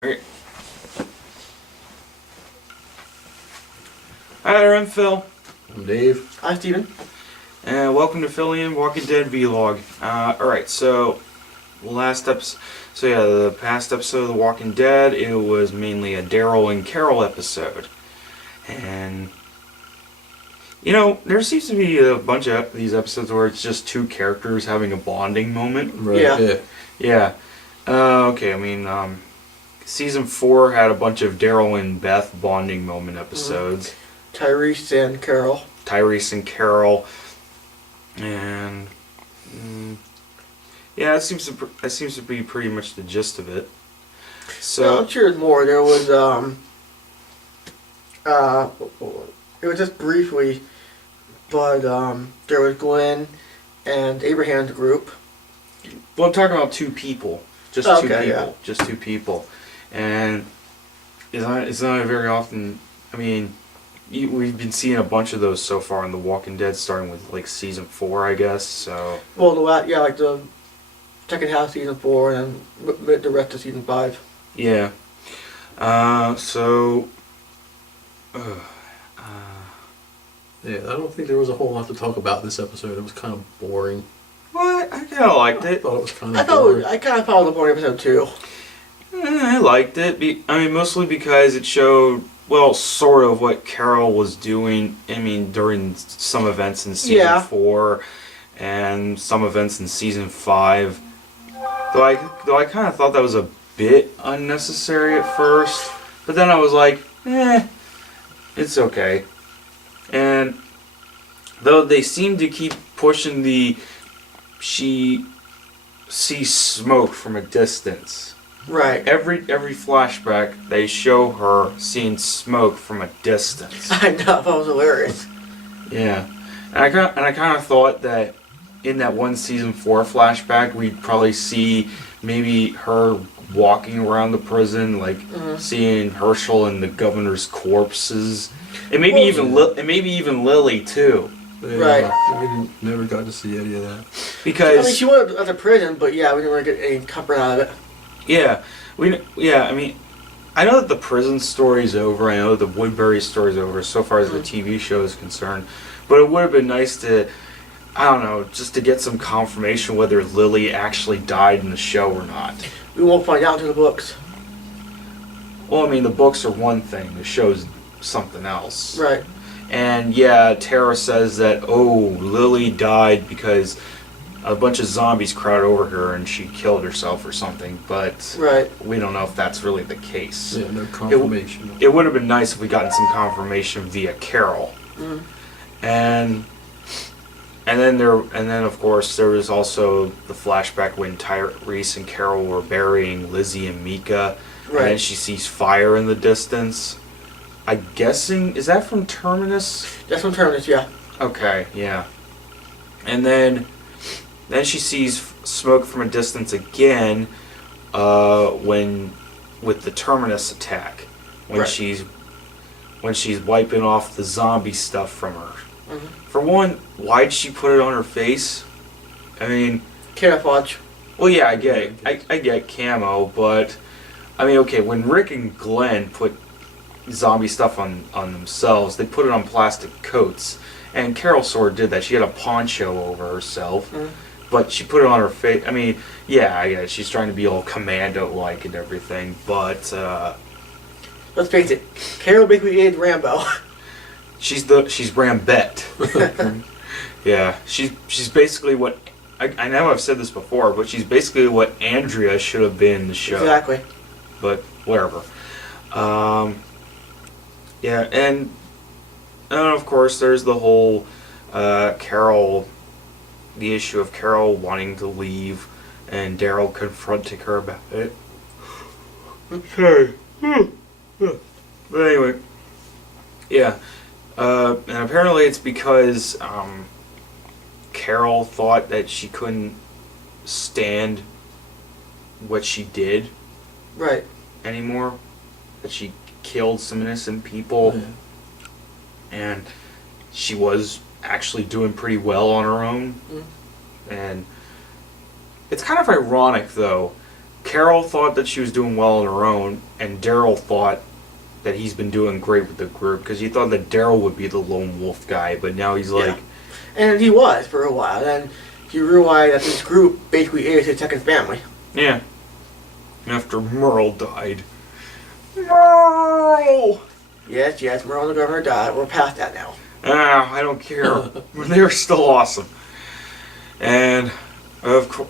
Alright. Hi there, I'm Phil. I'm Dave. Hi, Steven. And welcome to Philly Walking Dead Vlog. Alright, so the past episode of The Walking Dead, it was mainly a Daryl and Carol episode. And there seems to be a bunch of these episodes where it's just two characters having a bonding moment. Right. Yeah. Yeah. Season 4 had a bunch of Daryl and Beth bonding moment episodes. Tyrese and Carol. Tyrese and Carol, and it seems to be pretty much the gist of it. So I'm sure there's more. There was it was just briefly, but there was Glenn and Abraham's group. well, I'm talking about two people, just two people, and it's not very often. I mean, we've been seeing a bunch of those so far in The Walking Dead, starting with like season 4, I guess. So Well, like the second half of season 4 and then the rest of season 5. yeah, Yeah, I don't think there was a whole lot to talk about this episode. It was kind of boring. what I kind of liked I it. thought it was kind I of thought boring. I kind of followed the point of episode 2. I liked it. Mostly because it showed, well, sort of what Carol was doing. During some events in season 4 and some events in season 5. Though I kind of thought that was a bit unnecessary at first, but then I was like, it's okay. And though they seem to keep pushing she sees smoke from a distance. Right. Every flashback, they show her seeing smoke from a distance. I know, that was hilarious. Yeah, and I kind of thought that in that one season 4 flashback, we'd probably see maybe her walking around the prison, like seeing Herschel and the governor's corpses, and maybe even Lily too. Yeah, Right. We never got to see any of that. Because I mean, she went at the prison, but yeah, we didn't really get any comfort out of it. I know that the prison story's over. I know the Woodbury story's over so far as the TV show is concerned. But it would have been nice to, I don't know, just to get some confirmation whether Lily actually died in the show or not. We won't find out until the books. Well, the books are one thing. The show's something else. Right. And yeah, Tara says that, Lily died because a bunch of zombies crowded over her and she killed herself or something, but Right. we don't know if that's really the case. Yeah, no confirmation. It would have been nice if we gotten some confirmation via Carol. And then of course there was also the flashback when Tyrese and Carol were burying Lizzie and Mika, and then Right. she sees fire in the distance. I'm guessing, is that from Terminus? That's from Terminus, yeah. Okay, yeah. And then she sees smoke from a distance again, with the Terminus attack, when Right. she's wiping off the zombie stuff from her. Mm-hmm. For one, why'd she put it on her face? Camouflage. Well, yeah, I get it. I get camo, but okay, when Rick and Glenn put zombie stuff on themselves, they put it on plastic coats, and Carol sort of did that. She had a poncho over herself, but she put it on her face. She's trying to be all commando-like and everything, but Let's face it, Carol basically is Rambo. she's Rambette. Yeah, she's basically what I know I've said this before, but she's basically what Andrea should have been in the show. Exactly. But whatever. And of course there's the whole Carol, the issue of Carol wanting to leave and Daryl confronting her about it. Okay. But anyway, yeah. And apparently it's because Carol thought that she couldn't stand what she did Right. anymore. That she killed some innocent people. Yeah. And she was actually doing pretty well on her own. And it's kind of ironic, though, Carol thought that she was doing well on her own, and Daryl thought that he's been doing great with the group because he thought that Daryl would be the lone wolf guy, but now he's like, and he was for a while. Then he realized that this group basically is his second family. yeah. After Merle died. Merle! Yes, Merle and the Governor died. We're past that now. Ah, I don't care. They're still awesome. And, of course.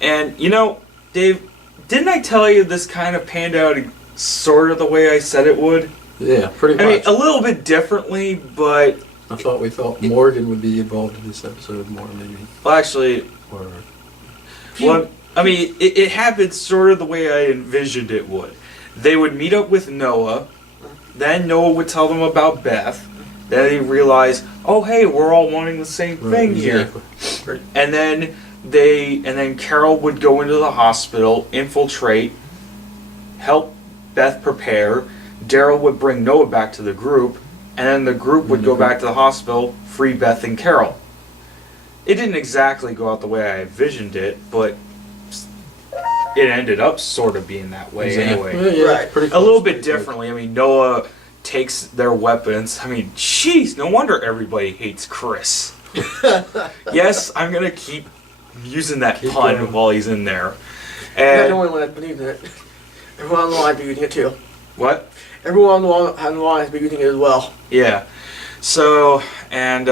And, you know, Dave, didn't I tell you this kind of panned out sort of the way I said it would? Yeah, pretty much. I mean, a little bit differently, but... I thought we thought Morgan would be involved in this episode more, maybe. Well, actually... Or... Well, I mean, it happened sort of the way I envisioned it would. They would meet up with Noah, then Noah would tell them about Beth, then they realize, oh hey, we're all wanting the same thing here. Exactly. And then Carol would go into the hospital, infiltrate, help Beth prepare, Daryl would bring Noah back to the group, and then the group would go back to the hospital, free Beth and Carol. It didn't exactly go out the way I envisioned it, but it ended up sort of being that way anyway. Yeah, Right. pretty A close, little bit pretty close. differently. I mean, Noah takes their weapons. I mean, jeez, no wonder everybody hates Chris. Yes, I'm going to keep using that Keep pun going. while he's in there. Not the And only one that's been using it. Everyone on the line has been using it too. what? Everyone on the line has been using it as well. Yeah. So, and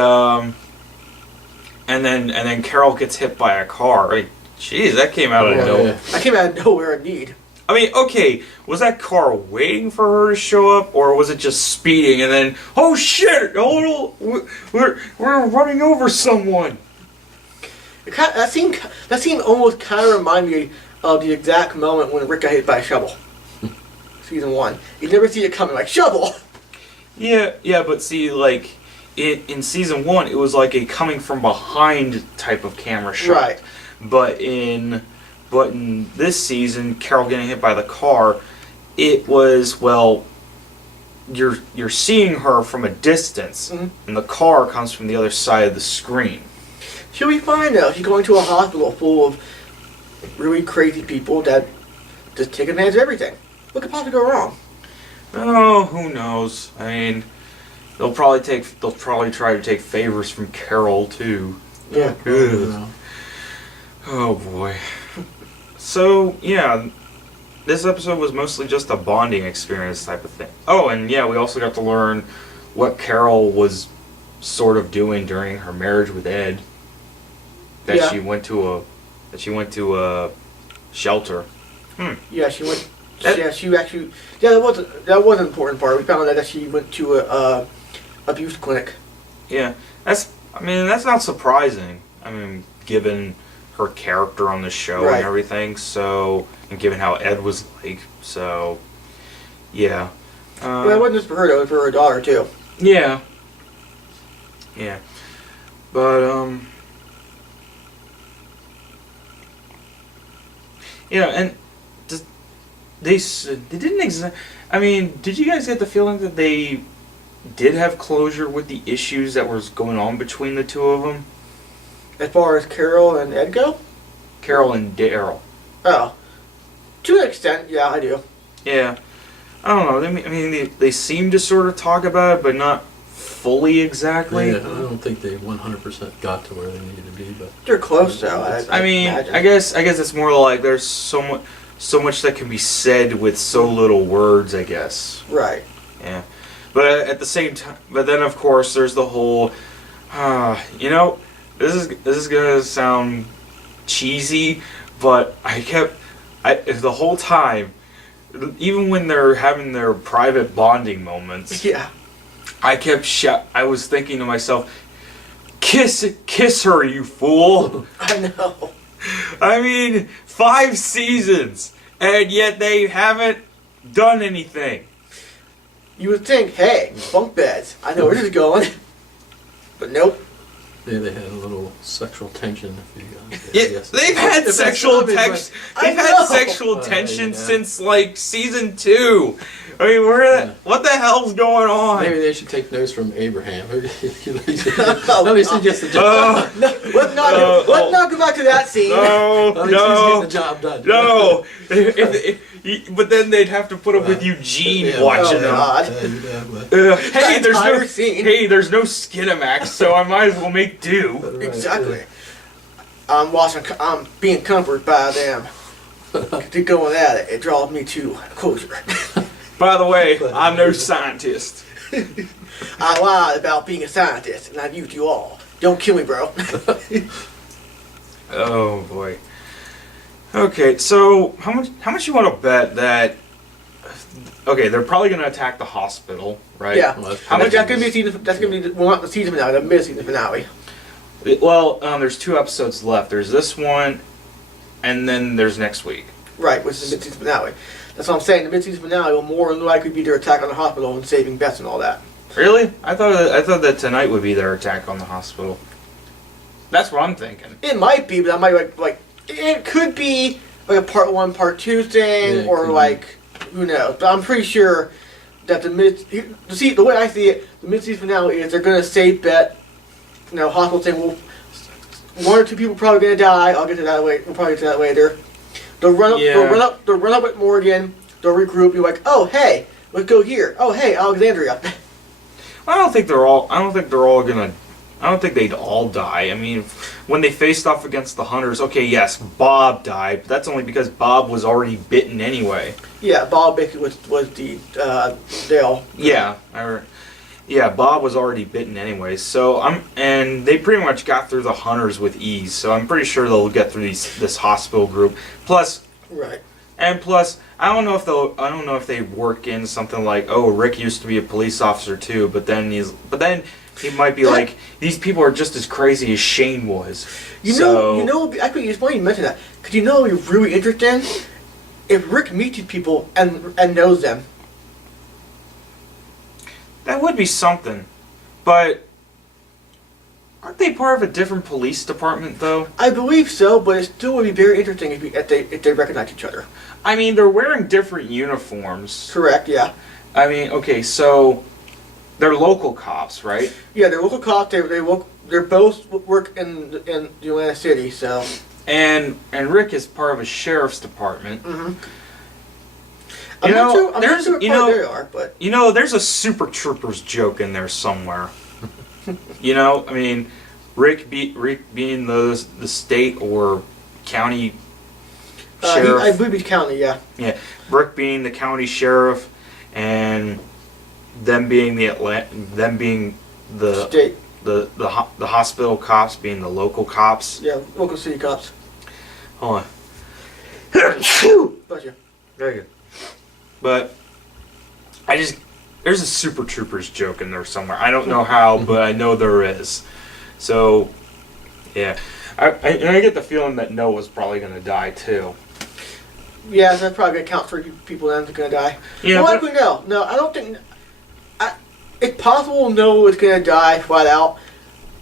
then Carol gets hit by a car. Like, jeez, that came out of Yeah, nowhere. yeah. I came out of nowhere indeed. I mean, okay, was that car waiting for her to show up, or was it just speeding and then, oh shit, oh, we're running over someone? That scene almost kind of reminded me of the exact moment when Rick got hit by a shovel. Season 1. You never see it coming, like, shovel! Yeah, but see, like, in season 1, it was like a coming from behind type of camera shot. Right. But in this season, Carol getting hit by the car, it was, well, you're seeing her from a distance, Mhm. and the car comes from the other side of the screen. She'll be fine though. She's going to a hospital full of really crazy people that just take advantage of everything. What could possibly go wrong? Oh, who knows? I mean, they'll probably try to take favors from Carol too. Yeah. Yeah. Oh boy. So yeah, this episode was mostly just a bonding experience type of thing. Oh, and yeah, we also got to learn what Carol was sort of doing during her marriage with Ed. That Yeah. she went to a shelter. Yeah, she went. That- That was an important part. We found out that she went to a abuse clinic. Yeah, that's not surprising. I mean, given her character on the show Right. and everything, so, and given how Ed was like, so, yeah. But it wasn't just for her though; it was for her daughter too. Yeah. Yeah. But, yeah, and they didn't I mean, did you guys get the feeling that they did have closure with the issues that was going on between the two of them? As far as Carol and Ed go, Carol and Daryl. oh, to an extent, yeah, I do. Yeah. I don't know. I mean, they seem to sort of talk about it, but not fully exactly. Yeah, I don't think they 100% got to where they needed to be, but They're close though. I mean, imagine. I guess it's more like there's so much that can be said with so little words, I guess. Right. Yeah. But at the same time, but then of course there's the whole, you know, this is gonna sound cheesy, but the whole time, even when they're having their private bonding moments, Yeah. I was thinking to myself, kiss her, you fool. I know. I mean, 5 seasons, and yet they haven't done anything. You would think, hey, bunk beds. I know where this is going, but nope. Yeah, they had a little sexual tension. If you, Yeah, yes. they've had If that's sexual not- text. I They've had know. sexual tension Yeah. since like season 2. I mean, Yeah. what the hell's going on? Maybe they should take notes from Abraham. No, they Oh, suggest the Oh, job. No, let's not go back to that scene. no, At least he's getting no, the job done. no. But then they'd have to put up with Eugene Yeah. watching Oh, them. God. Yeah, but- Hey, there's no entire scene. hey, there's no Skinamax, so I might as well make do. Right, Exactly. I'm being comforted by them. To going at it, it draws me to closure. By the way, I'm no scientist. I lied about being a scientist, and I've used you all. Don't kill me, bro. Oh boy. Okay, so how much you want to bet that? Okay, they're probably gonna attack the hospital, right? Yeah. Well, that's How much? That's gonna be a season. That's gonna be well, not the season finale. The mid-season finale. Well, there's 2 episodes left. There's this one, and then there's next week. Right, which is the mid-season finale. That's what I'm saying. The mid-season finale will more than likely be their attack on the hospital and saving Beth and all that. Really? I thought that tonight would be their attack on the hospital. That's what I'm thinking. It might be, but I might like it could be like a part 1, part 2 thing, Yeah, it or could like who knows. But I'm pretty sure that the way I see it, the mid-season finale is they're gonna save Beth. You know, hospital thing. Well, 1 or 2 people probably gonna die. I'll get to that later. We'll probably get to that later. They'll run up. Yeah. They'll run up with Morgan. They'll regroup. Be like, oh hey, let's go here. Oh hey, Alexandria. I don't think they're all gonna. I don't think they'd all die. I mean, when they faced off against the Hunters, okay, yes, Bob died, but that's only because Bob was already bitten anyway. Yeah, Bob Baker was the Dale. Yeah, Bob was already bitten anyway. So and they pretty much got through the Hunters with ease. So I'm pretty sure they'll get through this hospital group. Plus, Right. I don't know if they work in something like, oh, Rick used to be a police officer too, but then he might be like, these people are just as crazy as Shane was. You know, actually, it's funny you mention that. Because you know you're really interested if Rick meets these people and knows them. That would be something. But aren't they part of a different police department, though? I believe so, but it still would be very interesting if they recognize each other. I mean, they're wearing different uniforms. Correct, yeah. I mean, okay, so they're local cops, right? Yeah, they're local cops. They're both work in the Atlanta City, so. And Rick is part of a sheriff's department. Mm-hmm. You know, I'm not sure what part they are, but. You know, there's a Super Troopers joke in there somewhere. You know, I mean, Rick being the state or county sheriff. I believe he's county, yeah. Yeah, Rick being the county sheriff, and them being the State. the hospital cops being the local cops. Yeah, local city cops. Hold on. Bless you. Very good. But there's a Super Troopers joke in there somewhere. I don't know how, but I know there is. So, yeah. I get the feeling that Noah's probably going to die too. Yeah, that's probably gonna count for people that's gonna die. Yeah, well, but- actually, no, I don't think. It's possible Noah is gonna die flat out,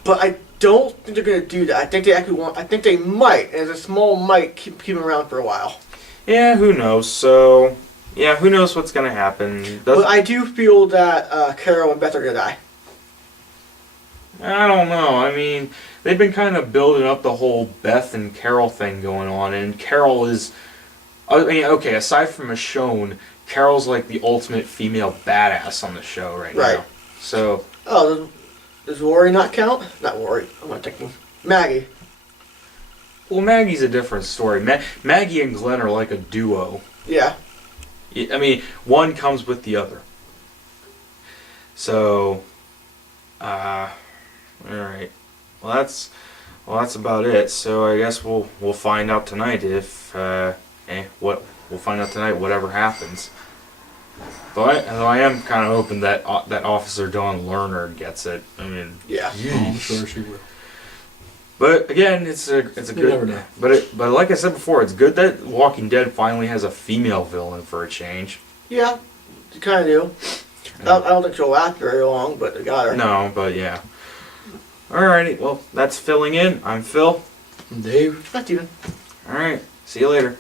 but I don't think they're gonna do that. I think they actually want. I think they might, and as a small might, keep him around for a while. Yeah, who knows? So, yeah, who knows what's going to happen? But I do feel that Carol and Beth are gonna die. I don't know. I mean, they've been kind of building up the whole Beth and Carol thing going on, and Carol is. I mean, okay, aside from Michonne, Carol's like the ultimate female badass on the show right Right. now. So, Oh, does Rory not count? Not Rory. I'm not thinking Maggie. well, Maggie's a different story. Maggie and Glenn are like a duo. Yeah. I mean, one comes with the other. So, all right. Well, that's about it. So I guess we'll find out tonight if we'll find out tonight whatever happens. Though I am kind of hoping that that Officer Dawn Lerner gets it. I mean, Yeah. I'm sure she will. but again, it's a You never good. know. But like I said before, it's good that Walking Dead finally has a female villain for a change. Yeah. You kind of do. I don't think she'll last very long, but they got her. No, but yeah. Alrighty, well, that's filling in. I'm Phil. Dave. Not even. Alright, see you later.